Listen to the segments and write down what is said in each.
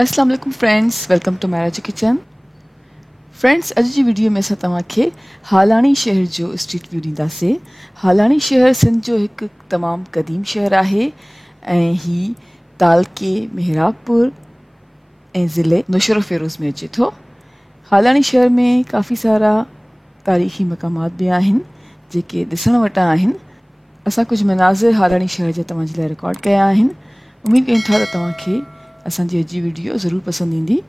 अस्सलाम वालेकुम friends, welcome to Meraj kitchen. Friends, अॼु जी वीडियो में असां तव्हांखे हालाणी शहर जो स्ट्रीट व्यू ॾींदासीं। हालाणी शहर सिंध जो हिकु तमामु क़दीम शहर आहे ऐं ही तालके मेहराबपुर ऐं ज़िले नुशर फ़िरोज़ में अचे थो। हालाणी शहर में काफ़ी सारा तारीख़ी मक़ामात बि आहिनि जेके ॾिसण वटां आहिनि। असां कुझु मनाज़िर हालाणी शहर जा तव्हांजे लाइ रिकॉर्ड कया आहिनि। उमेदु कयूं था त तव्हांखे असांजी अॼु जी वीडियो ज़रूरु पसंदि ईंदी।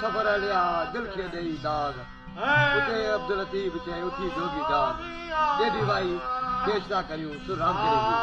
सफर लिया दिल के दे दाग उते अब्दुल लतीफ चे उठी जोगी दाग डेडी भाई केशा करियो सु राम करेगी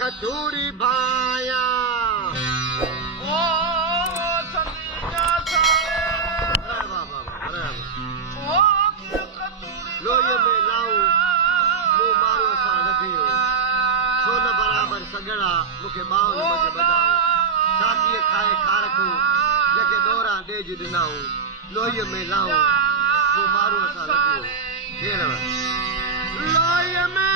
खजूरी भाया लोहे में लाऊं मुंह मारो सा नदियो सोन बराबर सगड़ा मुखे बाहुन मजे बदाऊं साकी खाए खारखू जेके डोरा डेज दिनाऊं लोहे में लाऊं मुंह मारो सा नदियो खेर लोहे में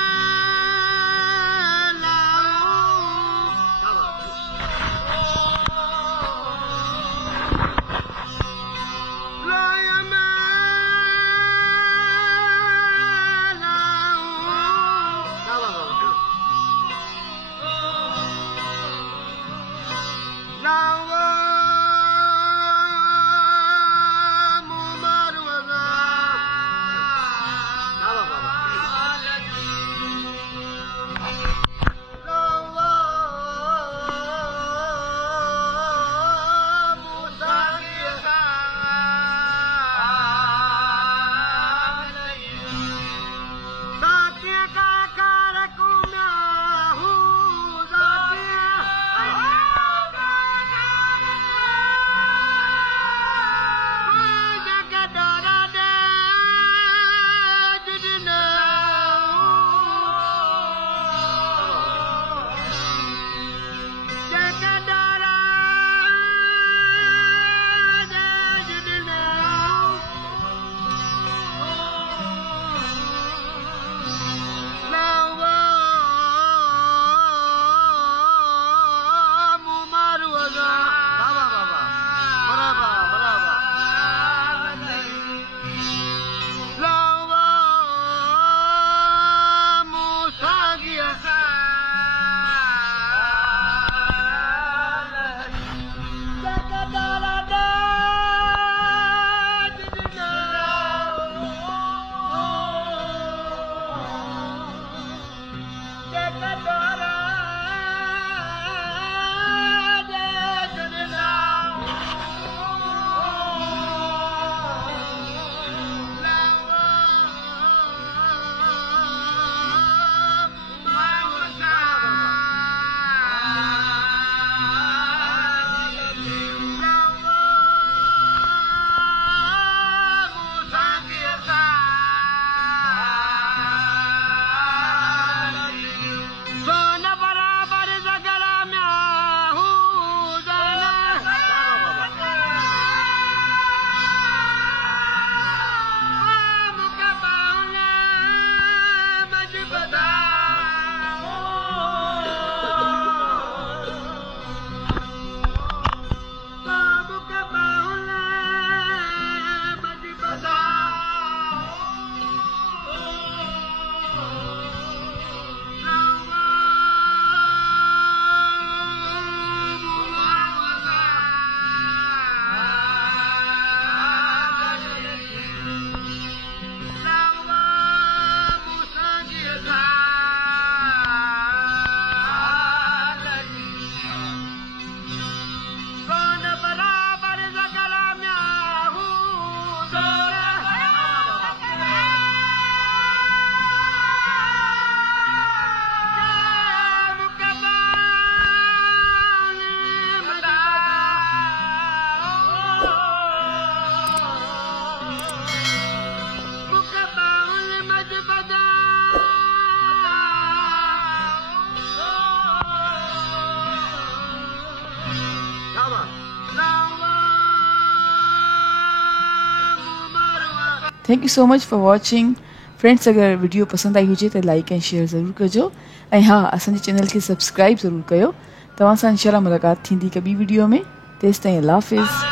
thank you so much for watching. Friends, अगर वीडियो पसंद आई हुजे तो लाइक एंड शेयर ज़रूर कजो ऐं हाँ, असांजे चैनल के सब्सक्राइब ज़रूर कयो। तव्हां सां इंशाल्लाह मुलाक़ात थींदी हिकु ॿी वीडियो में। तेसिताईं अल्लाह हाफ़िज़।